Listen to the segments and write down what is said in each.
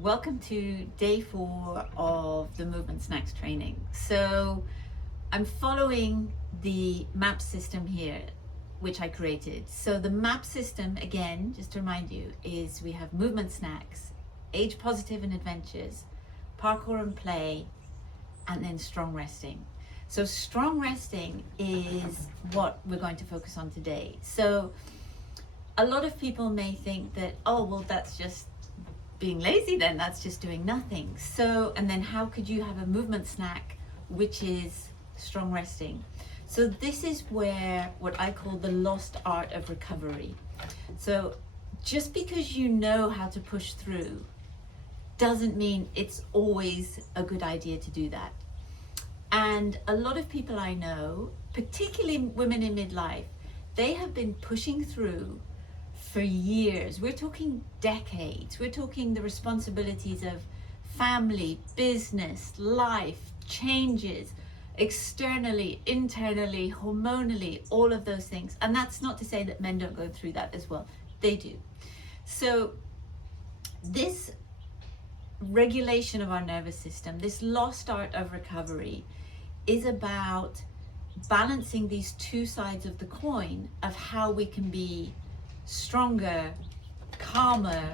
Welcome to day 4 of the movement snacks training. So I'm following the map system here, which I created. So the map system, again, just to remind you, is we have movement snacks, age positive and adventures, parkour and play, and then strong resting. So strong resting is what we're going to focus on today. So a lot of people may think that, oh, well, that's just being lazy, then that's just doing nothing. So, and then how could you have a movement snack which is strong resting? So this is where what I call the lost art of recovery. So just because you know how to push through doesn't mean it's always a good idea to do that. And a lot of people I know, particularly women in midlife, they have been pushing through for years. We're talking decades. We're talking the responsibilities of family, business, life, changes, externally, internally, hormonally, all of those things. And that's not to say that men don't go through that as well. They do. So this regulation of our nervous system, this lost art of recovery, is about balancing these two sides of the coin of how we can be stronger, calmer,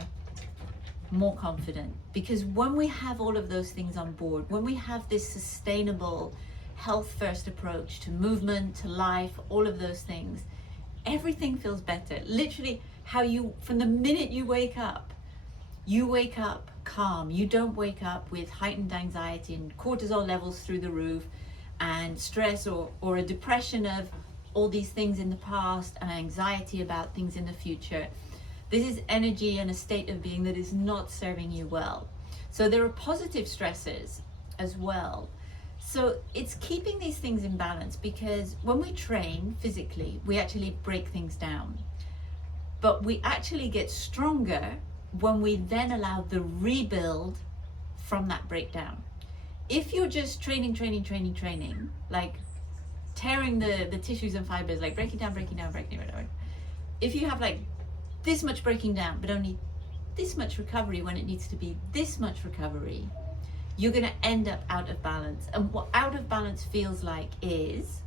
more confident. Because when we have all of those things on board, when we have this sustainable health first approach to movement, to life, all of those things, everything feels better. Literally, how you, from the minute you wake up calm. You don't wake up with heightened anxiety and cortisol levels through the roof and stress or a depression of all these things in the past and anxiety about things in the future. This is energy and a state of being that is not serving you well. So there are positive stressors as well. So it's keeping these things in balance, because when we train physically, we actually break things down. But we actually get stronger when we then allow the rebuild from that breakdown. If you're just training, like tearing the tissues and fibers, like breaking down. If you have like this much breaking down, but only this much recovery when it needs to be this much recovery, you're gonna end up out of balance. And what out of balance feels like is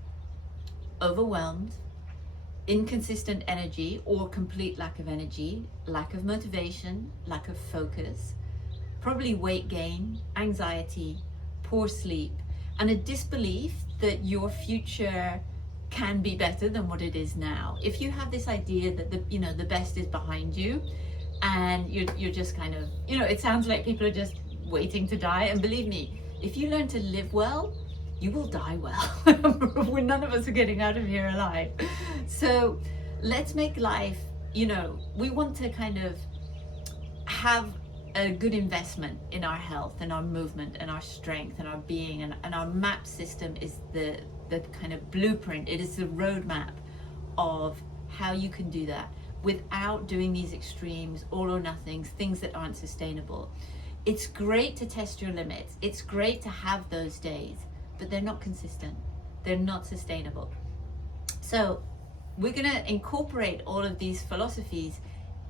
overwhelmed, inconsistent energy or complete lack of energy, lack of motivation, lack of focus, probably weight gain, anxiety, poor sleep, and a disbelief that your future can be better than what it is now. If you have this idea that the best is behind you, and you're just kind of, it sounds like people are just waiting to die. And believe me, if you learn to live well, you will die well. None of us are getting out of here alive. So let's make life, we want to kind of have a good investment in our health and our movement and our strength and our being, and our map system is the kind of blueprint. It is the roadmap of how you can do that without doing these extremes, all or nothings, things that aren't sustainable. It's great to test your limits. It's great to have those days, but they're not consistent. They're not sustainable. So we're going to incorporate all of these philosophies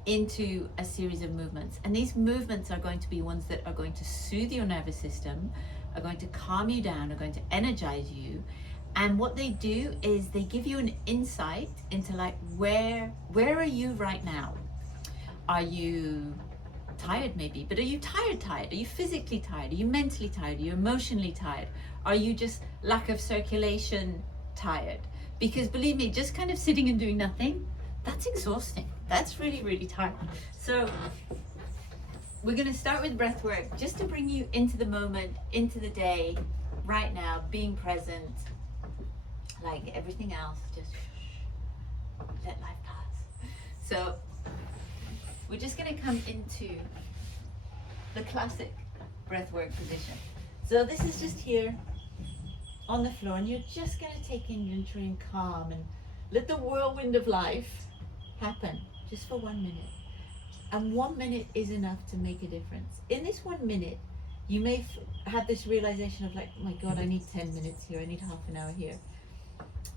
into a series of movements. And these movements are going to be ones that are going to soothe your nervous system, are going to calm you down, are going to energize you. And what they do is they give you an insight into like, where are you right now? Are you tired maybe? But are you tired? Are you physically tired? Are you mentally tired? Are you emotionally tired? Are you just lack of circulation tired? Because believe me, just kind of sitting and doing nothing, that's exhausting. That's really, really tiring. So we're going to start with breath work, just to bring you into the moment, into the day, right now, being present. Like everything else, just let life pass. So we're just going to come into the classic breathwork position. So this is just here on the floor, and you're just going to take in nurturing calm and let the whirlwind of life happen just for 1 minute. And 1 minute is enough to make a difference. In this 1 minute, you may have this realization of like, oh my God, I need 10 minutes here, I need half an hour here.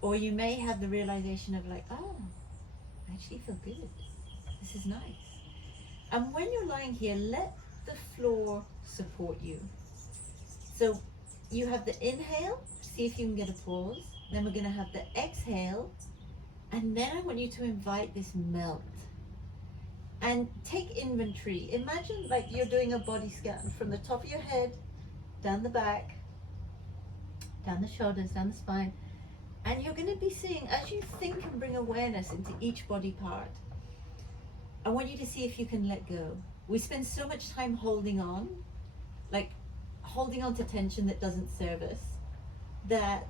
Or you may have the realization of like, oh, I actually feel good. This is nice. And when you're lying here, let the floor support you. So you have the inhale, see if you can get a pause. Then we're going to have the exhale. And then I want you to invite this melt. And take inventory. Imagine like you're doing a body scan from the top of your head, down the back, down the shoulders, down the spine. And you're going to be seeing, as you think and bring awareness into each body part, I want you to see if you can let go. We spend so much time holding on, like holding on to tension that doesn't serve us, that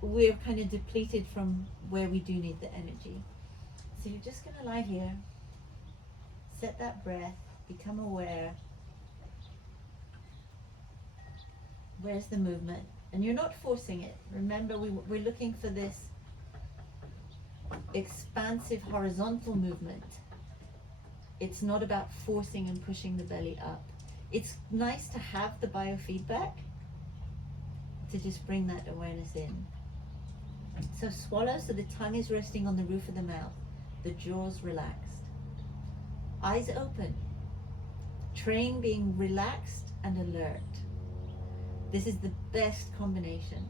we're kind of depleted from where we do need the energy. So you're just going to lie here. Set that breath, become aware. Where's the movement? And you're not forcing it. Remember, we're looking for this expansive horizontal movement. It's not about forcing and pushing the belly up. It's nice to have the biofeedback to just bring that awareness in. So swallow, so the tongue is resting on the roof of the mouth, the jaws relaxed. Eyes open, train being relaxed and alert. This is the best combination.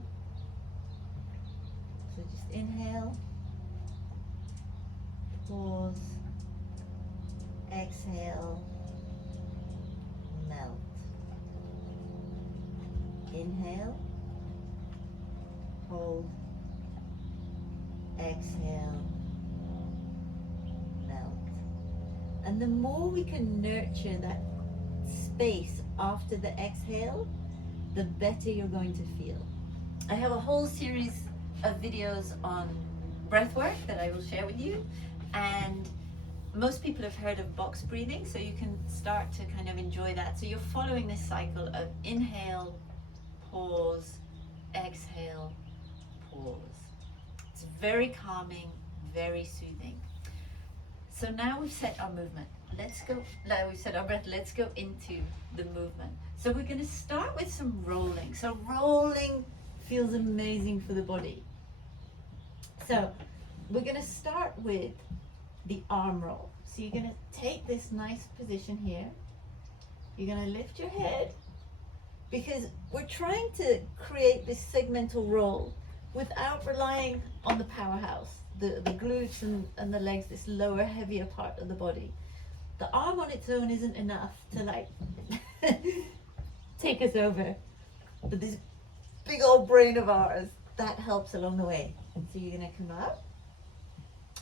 So just inhale, pause, exhale, melt. Inhale, hold, exhale, melt. And the more we can nurture that space after the exhale, the better you're going to feel. I have a whole series of videos on breath work that I will share with you, and most people have heard of box breathing, so you can start to kind of enjoy that. So you're following this cycle of inhale, pause, exhale, pause. It's very calming, very soothing. So now we've set our movement. Now we've set our breath, let's go into the movement. So we're going to start with some rolling. So rolling feels amazing for the body. So we're going to start with the arm roll. So you're going to take this nice position here. You're going to lift your head, because we're trying to create this segmental roll without relying on the powerhouse, the glutes and the legs, this lower, heavier part of the body. The arm on its own isn't enough to like take us over. But this big old brain of ours, that helps along the way. So you're going to come up,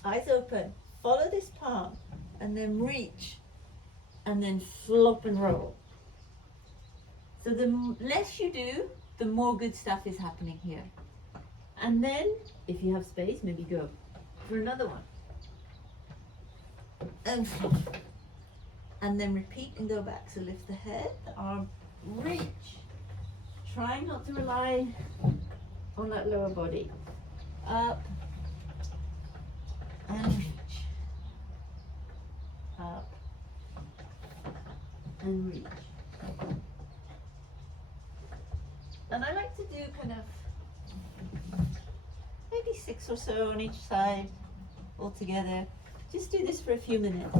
eyes open, follow this palm, and then reach, and then flop and roll. So the less you do, the more good stuff is happening here. And then, if you have space, maybe go for another one. And flop. And then repeat and go back. So lift the head, the arm, reach. Try not to rely on that lower body. Up and reach. Up and reach. And I like to do kind of maybe 6 or so on each side all together. Just do this for a few minutes.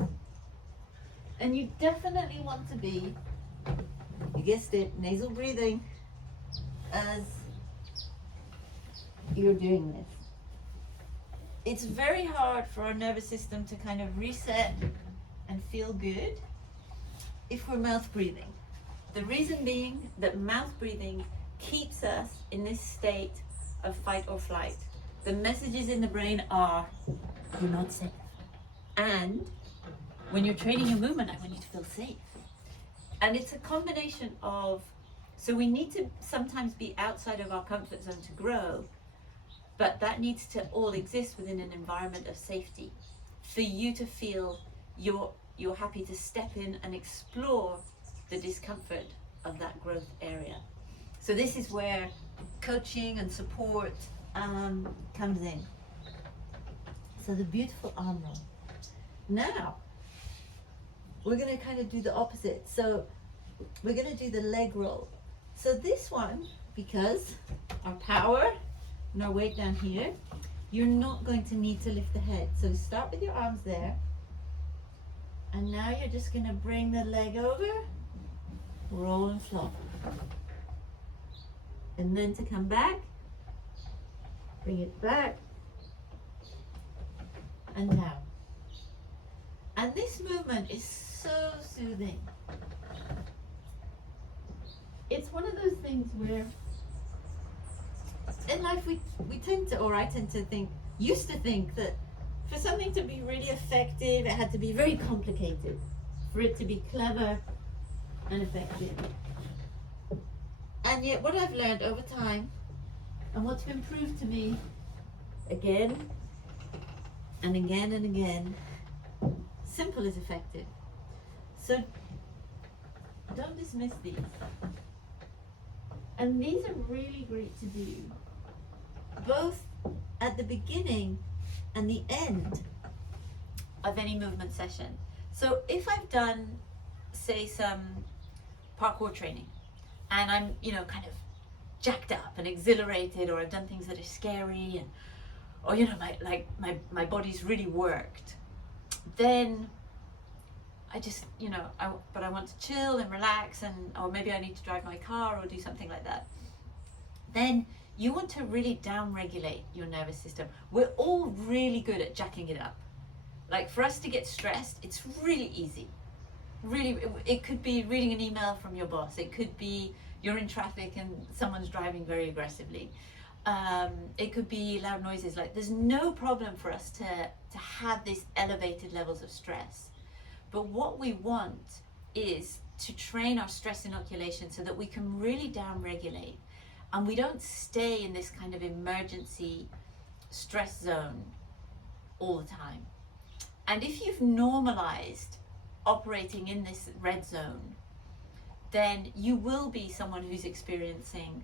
And you definitely want to be, you guessed it, nasal breathing as you're doing this. It's very hard for our nervous system to kind of reset and feel good if we're mouth breathing. The reason being that mouth breathing keeps us in this state of fight or flight. The messages in the brain are, you're not safe. And when you're training your movement, I want you to feel safe. And it's a combination of, so we need to sometimes be outside of our comfort zone to grow, but that needs to all exist within an environment of safety for you to feel you're happy to step in and explore the discomfort of that growth area. So this is where coaching and support comes in. So the beautiful arm roll. Now, we're going to kind of do the opposite. So we're going to do the leg roll. So this one, because our power and our weight down here, you're not going to need to lift the head. So start with your arms there. And now you're just going to bring the leg over roll and flop. And then to come back, bring it back and down. And this movement is so soothing. It's one of those things where in life we tend to, or I tend to think, used to think that for something to be really effective, it had to be very complicated. For it to be clever and effective. And yet what I've learned over time, and what's been proved to me again and again and again, simple is effective. So don't dismiss these. And these are really great to do, both at the beginning and the end of any movement session. So if I've done, say, some parkour training, and I'm, kind of jacked up and exhilarated, or I've done things that are scary, and, or my body's really worked, then I just, but I want to chill and relax, or maybe I need to drive my car or do something like that. Then you want to really down-regulate your nervous system. We're all really good at jacking it up. Like, for us to get stressed, it's really easy. Really, it could be reading an email from your boss. It could be you're in traffic and someone's driving very aggressively. It could be loud noises. Like, there's no problem for us to have these elevated levels of stress. But what we want is to train our stress inoculation so that we can really down-regulate, and we don't stay in this kind of emergency stress zone all the time. And if you've normalized operating in this red zone, then you will be someone who's experiencing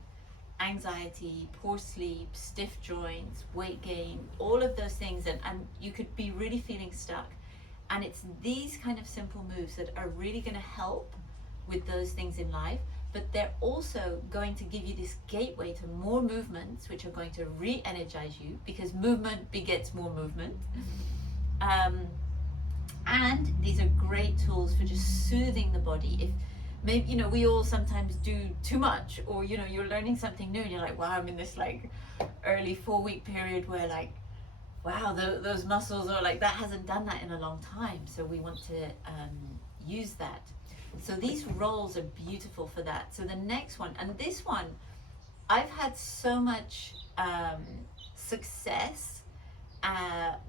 anxiety, poor sleep, stiff joints, weight gain, all of those things, and you could be really feeling stuck. And it's these kind of simple moves that are really going to help with those things in life, but they're also going to give you this gateway to more movements, which are going to re-energize you, because movement begets more movement. And these are great tools for just soothing the body. If maybe, we all sometimes do too much, or, you're learning something new and you're like, wow, I'm in this like early 4-week period where like, wow, those muscles are like, that hasn't done that in a long time. So we want to use that. So these rolls are beautiful for that. So the next one, and this one, I've had so much success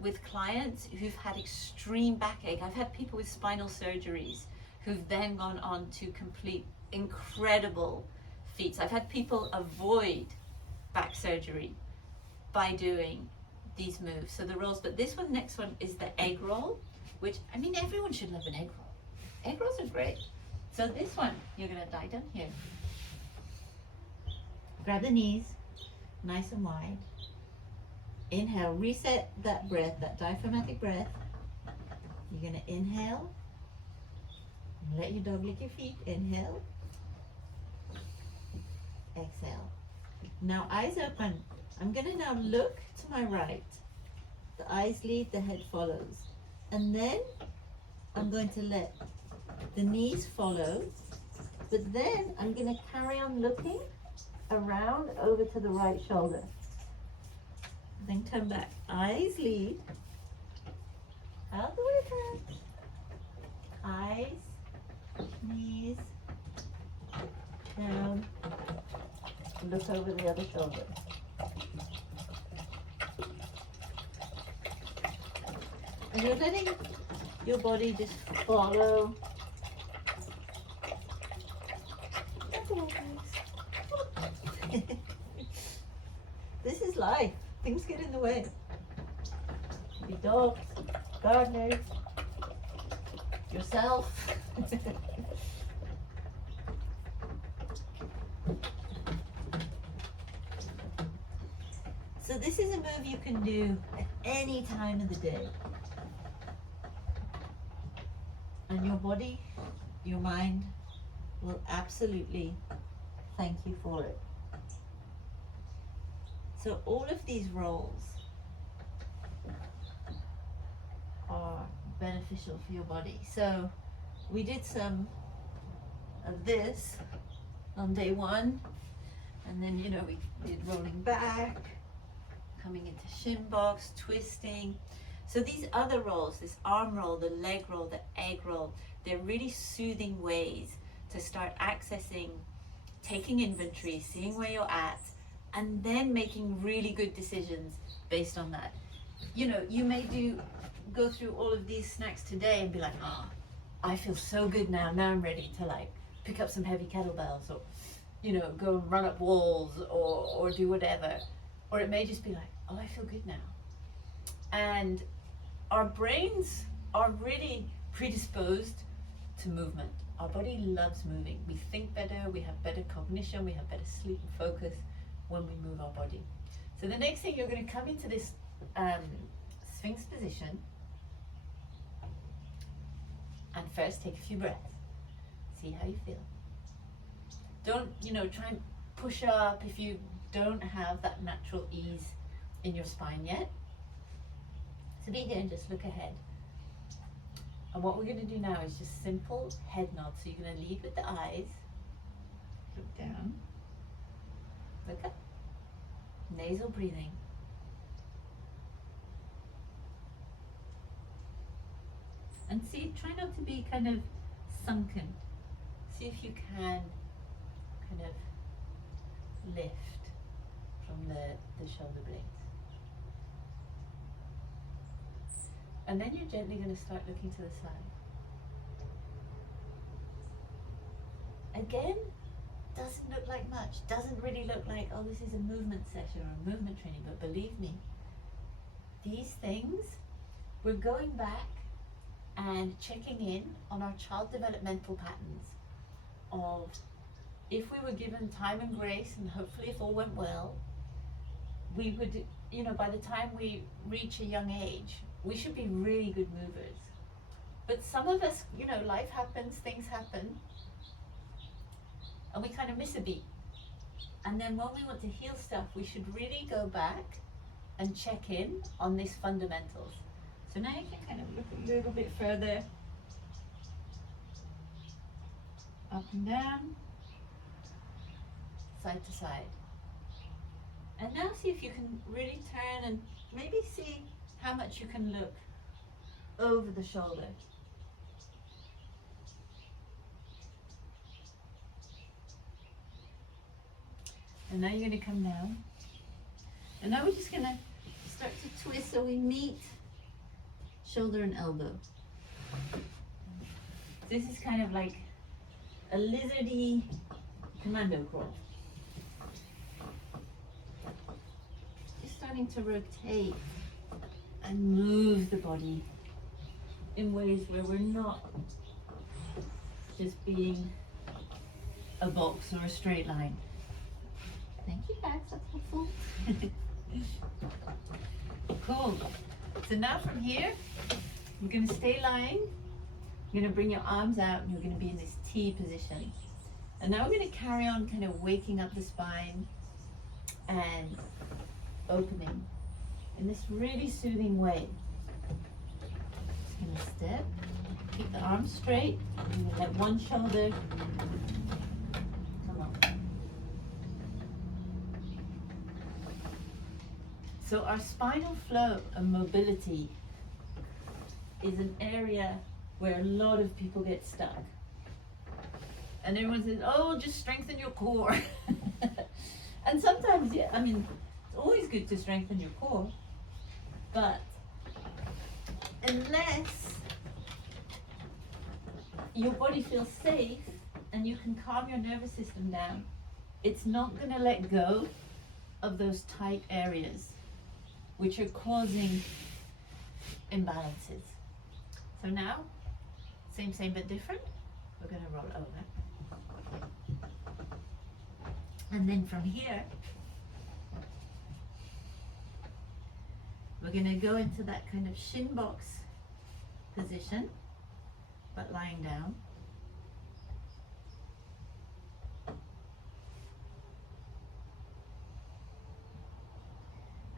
with clients who've had extreme backache. I've had people with spinal surgeries who've then gone on to complete incredible feats. I've had people avoid back surgery by doing these moves. So the rolls, but this one, next one, is the egg roll, which, everyone should love an egg roll. Egg rolls are great. So this one, you're gonna lie down here. Grab the knees, nice and wide. Inhale, reset that breath, that diaphragmatic breath. You're gonna inhale. Let your dog lick your feet. Inhale. Exhale. Now eyes open. I'm gonna now look to my right. The eyes lead, the head follows. And then I'm going to let the knees follow, but then I'm gonna carry on looking around over to the right shoulder. Then come back. Eyes lead. Out the way back. Eyes, knees, down. Look over the other shoulder. And you're letting your body just follow. This is life. Things get in the way. Your dogs, gardeners, yourself. So this is a move you can do at any time of the day. And your body, your mind will absolutely thank you for it. So all of these rolls are beneficial for your body. So we did some of of this on day one. And then, you know, we did rolling back, coming into shin box, twisting. So these other rolls, this arm roll, the leg roll, the egg roll, they're really soothing ways to start accessing, taking inventory, seeing where you're at, and then making really good decisions based on that. You know, you may go through all of these snacks today and be like, oh, I feel so good now. Now I'm ready to like pick up some heavy kettlebells, or, you know, go and run up walls, or do whatever. Or it may just be like, oh, I feel good now. And our brains are really predisposed to movement. Our body loves moving. We think better, we have better cognition, we have better sleep and focus when we move our body. So the next thing, you're going to come into this Sphinx position. And first take a few breaths. See how you feel. Don't, you know, try and push up if you don't have that natural ease in your spine yet. So be here and just look ahead. And what we're going to do now is just simple head nods. So you're going to lead with the eyes. Look down. Look up. Nasal breathing. And see, try not to be kind of sunken. See if you can kind of lift from the shoulder blades. And then you're gently going to start looking to the side. Again, doesn't look like much. Doesn't really look like, oh, this is a movement session or a movement training. But believe me, these things, we're going back and checking in on our child developmental patterns of, if we were given time and grace, and hopefully if all went well, we would, you know, by the time we reach a young age, we should be really good movers. But some of us, you know, life happens, things happen, and we kind of miss a beat. And then when we want to heal stuff, we should really go back and check in on these fundamentals. So now you can kind of look a little bit further. Up and down, side to side. And now see if you can really turn and maybe see how much you can look over the shoulder. And now you're going to come down. And now we're just going to start to twist so we meet shoulder and elbow. This is kind of like a lizardy commando crawl. Just starting to rotate and move the body in ways where we're not just being a box or a straight line. Thank you, guys. That's helpful. Cool. So now from here, you're going to stay lying. You're going to bring your arms out and you're going to be in this T position. And now we're going to carry on kind of waking up the spine and opening in this really soothing way. Just going to step, keep the arms straight, and let one shoulder come on. So our spinal flow and mobility is an area where a lot of people get stuck. And everyone says, oh, just strengthen your core. And sometimes, yeah, I mean, it's always good to strengthen your core. But unless your body feels safe and you can calm your nervous system down, it's not going to let go of those tight areas which are causing imbalances. So now, same but different. We're going to roll over. And then from here, we're going to go into that kind of shin box position, but lying down.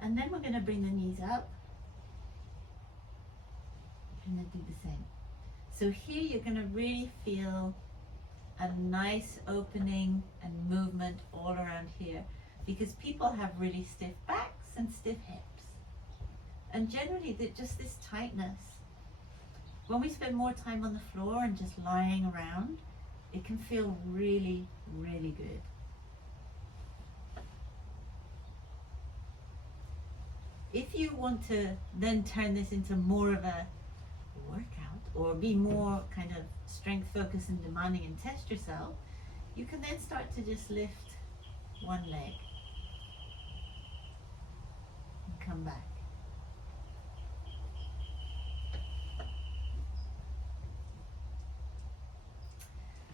And then we're going to bring the knees up and then do the same. So here you're going to really feel a nice opening and movement all around here, because people have really stiff backs and stiff hips, and generally just this tightness. When we spend more time on the floor and just lying around, it can feel really, really good. If you want to then turn this into more of a workout or be more kind of strength focused and demanding and test yourself, you can then start to just lift one leg and come back.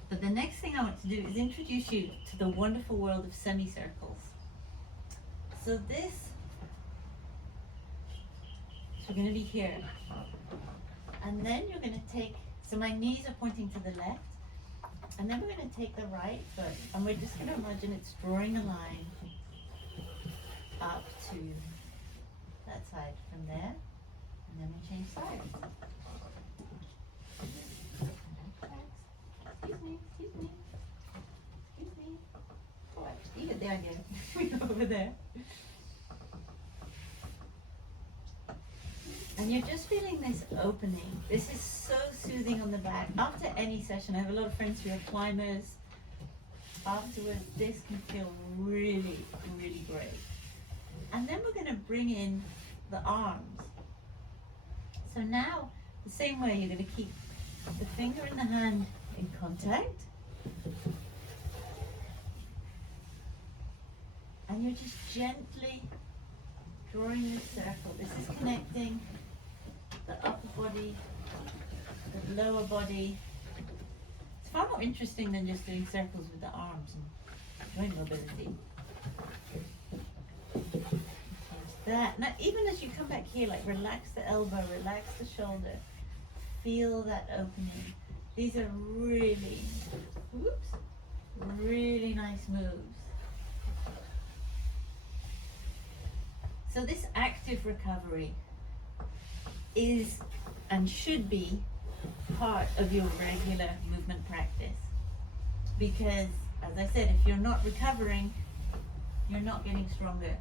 But the next thing I want to do is introduce you to the wonderful world of semicircles. So we're going to be here. And then you're going to take, so my knees are pointing to the left. And then we're going to take the right foot and we're just going to imagine it's drawing a line up to that side from there. And then we change sides. Excuse me. Oh, actually, there again. We go over there. And you're just feeling this opening. This is so soothing on the back. After any session, I have a lot of friends who are climbers. Afterwards, this can feel really, really great. And then we're going to bring in the arms. So now, the same way, you're going to keep the finger and the hand in contact. And you're just gently drawing this circle. This is connecting the upper body, the lower body. It's far more interesting than just doing circles with the arms and joint mobility. That. Now, even as you come back here, like relax the elbow, relax the shoulder, feel that opening. These are really, really nice moves. So this active recovery is and should be part of your regular movement practice, because as I said, if you're not recovering, you're not getting stronger,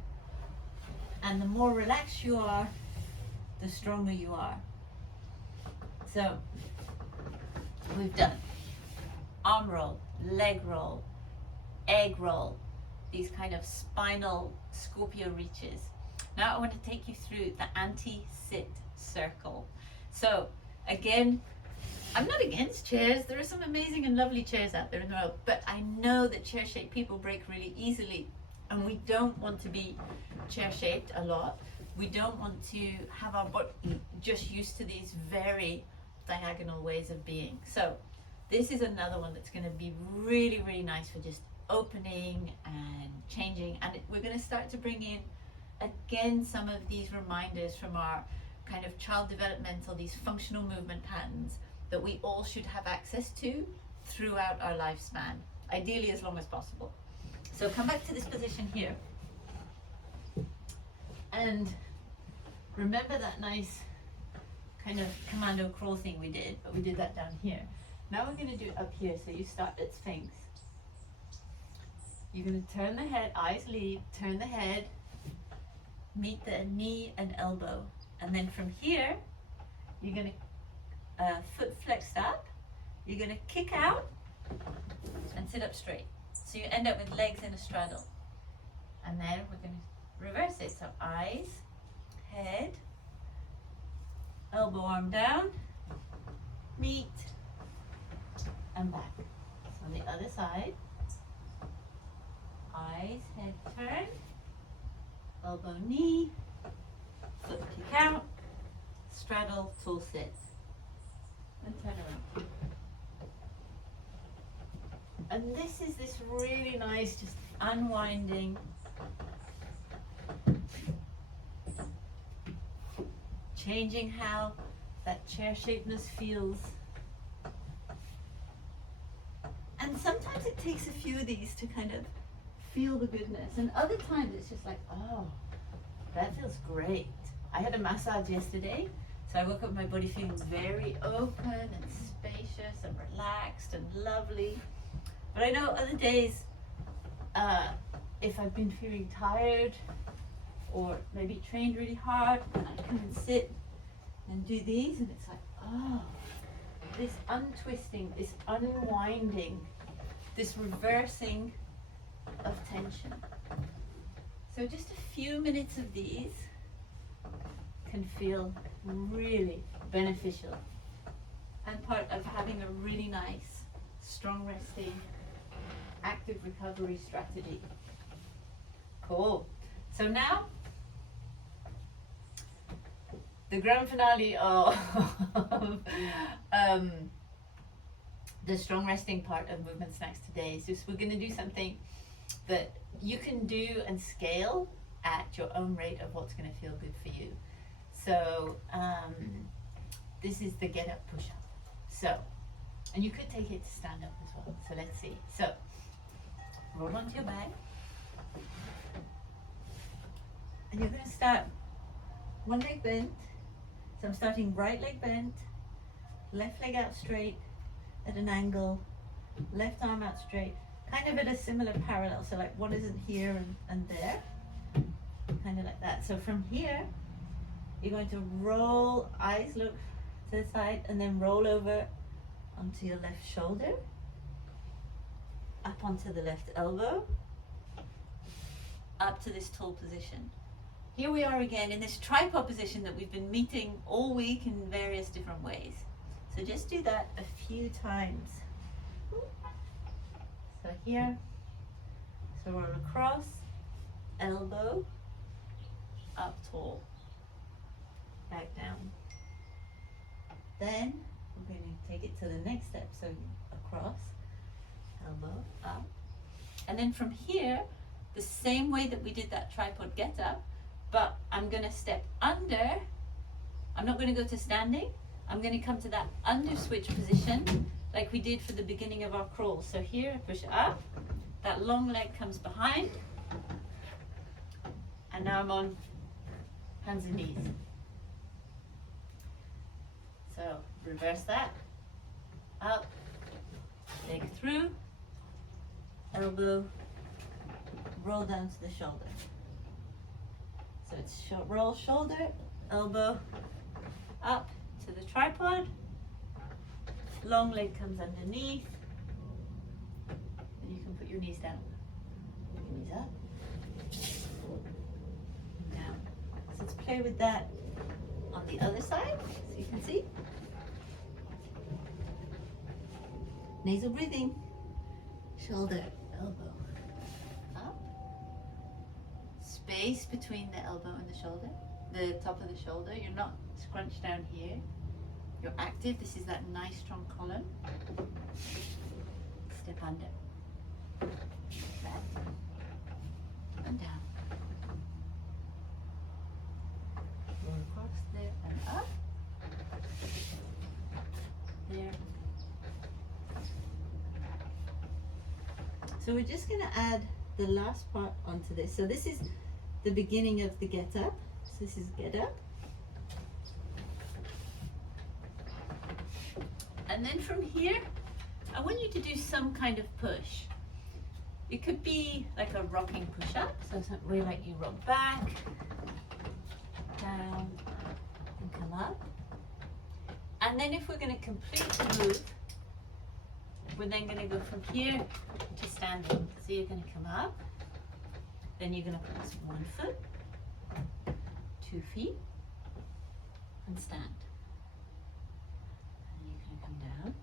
and the more relaxed you are, the stronger you are. So we've done arm roll, leg roll, egg roll, these kind of spinal scorpio reaches. Now I want to take you through the anti-sit circle. So again, I'm not against chairs. There are some amazing and lovely chairs out there in the world, but I know that chair-shaped people break really easily, and we don't want to be chair-shaped a lot. We don't want to have our body just used to these very diagonal ways of being. So this is another one that's going to be really, really nice for just opening and changing. And we're going to start to bring in again some of these reminders from our kind of child developmental, these functional movement patterns that we all should have access to throughout our lifespan, ideally as long as possible. So come back to this position here and remember that nice kind of commando crawl thing we did, but we did that down here. Now we're going to do it up here. So you start at Sphinx. You're going to turn the head, eyes lead, turn the head, meet the knee and elbow. And then from here, you're going to foot flexed up. You're going to kick out and sit up straight. So you end up with legs in a straddle. And then we're going to reverse it. So eyes, head, elbow, arm down, meet, and back. So on the other side, eyes, head, turn, elbow, knee, foot kick out, straddle, full sit, and turn around. And this is this really nice, just unwinding, changing how that chair shapeness feels. And sometimes it takes a few of these to kind of feel the goodness, and other times it's just like, oh, that feels great. I had a massage yesterday, so I woke up my body feeling very open and spacious and relaxed and lovely. But I know other days, if I've been feeling tired or maybe trained really hard, and I come and sit and do these, and it's like, oh, this untwisting, this unwinding, this reversing of tension. So just a few minutes of these can feel really beneficial and part of having a really nice, strong resting, active recovery strategy. Cool. So now, the grand finale of the strong resting part of Movement Snacks today is just we're going to do something that you can do and scale at your own rate of what's going to feel good for you. So this is the get up push up. So, and you could take it to stand up as well. So let's see. So roll onto your back. And you're going to start one leg bent. So I'm starting right leg bent, left leg out straight at an angle, left arm out straight, kind of at a similar parallel. So like one isn't here and there, kind of like that. So from here, you're going to roll, eyes look to the side, and then roll over onto your left shoulder, up onto the left elbow, up to this tall position. Here we are again in this tripod position that we've been meeting all week in various different ways. So just do that a few times. So here, so roll across, elbow, up tall, back down. Then we're going to take it to the next step. So across, elbow, up. And then from here, the same way that we did that tripod get up, but I'm going to step under. I'm not going to go to standing. I'm going to come to that under switch position like we did for the beginning of our crawl. So here, push up. That long leg comes behind. And now I'm on hands and knees. So reverse that. Up, leg through, elbow, roll down to the shoulder. So it's roll shoulder, elbow, up to the tripod, long leg comes underneath, and you can put your knees down. Your knees up, down. So let's play with that on the other side, so you can see. Nasal breathing, shoulder, elbow, up. Space between the elbow and the shoulder, the top of the shoulder. You're not scrunched down here. You're active. This is that nice strong column. Step under. Back. And down. Roll across there and up. There. So we're just going to add the last part onto this. So this is the beginning of the get up. So this is get up. And then from here, I want you to do some kind of push. It could be like a rocking push up. So something like you rock back, down, and come up. And then if we're going to complete the move, we're then going to go from here to standing. So you're going to come up. Then you're going to press 1 foot, 2 feet, and stand. And you're going to come down,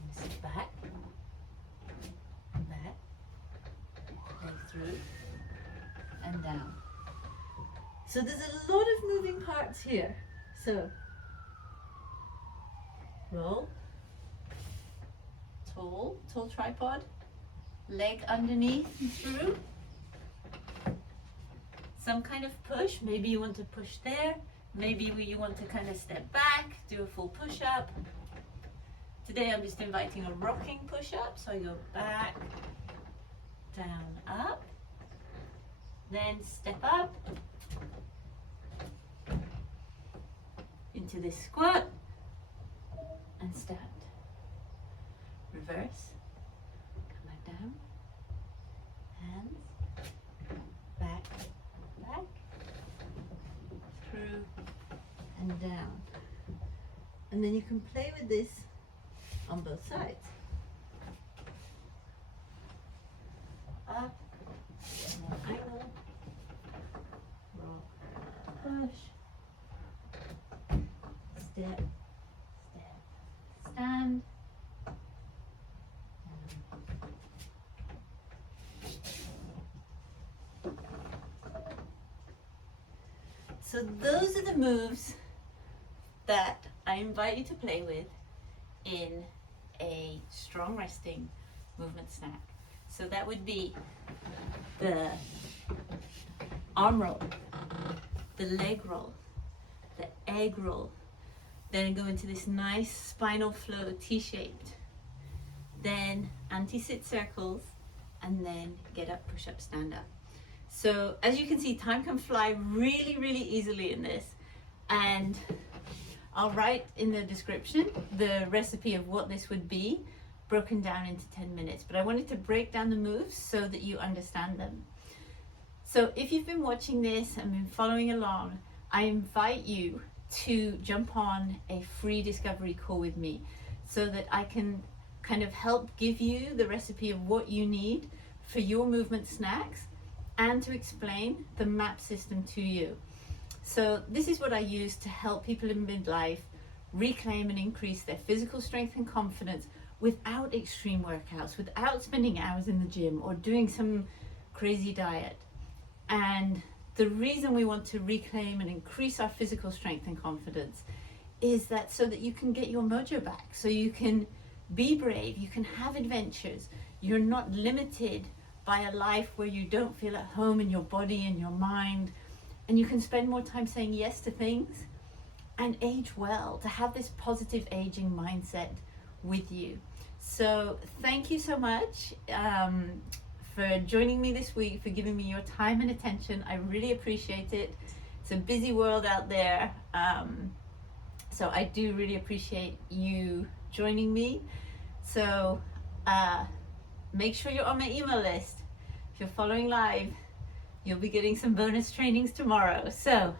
and sit back, leg through, and down. So there's a lot of moving parts here. So roll, tall tripod, leg underneath and through. Some kind of push. Maybe you want to push there. Maybe you want to kind of step back, do a full push up. Today I'm just inviting a rocking push up. So I go back, down, up, then step up into this squat and stand. reverse, come back down, hands, back, back, through and down. And then you can play with this on both sides. Up, more angle, rock, push, step, step, stand, so those are the moves that I invite you to play with in a strong resting movement snack. So that would be the arm roll, the leg roll, the egg roll, then go into this nice spinal flow T-shaped, then anti-sit circles, and then get up, push up, stand up. So as you can see, time can fly really, really easily in this, and I'll write in the description the recipe of what this would be, broken down into 10 minutes, but I wanted to break down the moves so that you understand them. So if you've been watching this and been following along, I invite you to jump on a free discovery call with me so that I can kind of help give you the recipe of what you need for your movement snacks and to explain the MAP system to you. So this is what I use to help people in midlife reclaim and increase their physical strength and confidence without extreme workouts, without spending hours in the gym or doing some crazy diet. And the reason we want to reclaim and increase our physical strength and confidence is that so that you can get your mojo back, so you can be brave, you can have adventures, you're not limited by a life where you don't feel at home in your body and your mind, and you can spend more time saying yes to things and age well, to have this positive aging mindset with you. So thank you so much for joining me this week, for giving me your time and attention. I really appreciate it. It's a busy world out there, so I do really appreciate you joining me. So make sure you're on my email list. If you're following live, you'll be getting some bonus trainings tomorrow. So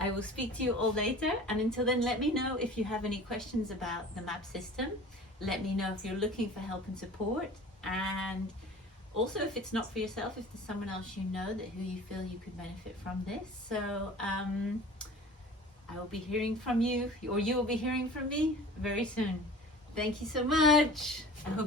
I will speak to you all later, and until then, let me know if you have any questions about the MAP system. Let me know if you're looking for help and support, and also if it's not for yourself, if there's someone else you know that who you feel you could benefit from this. So I will be hearing from you, or you will be hearing from me very soon. Thank you so much. I hope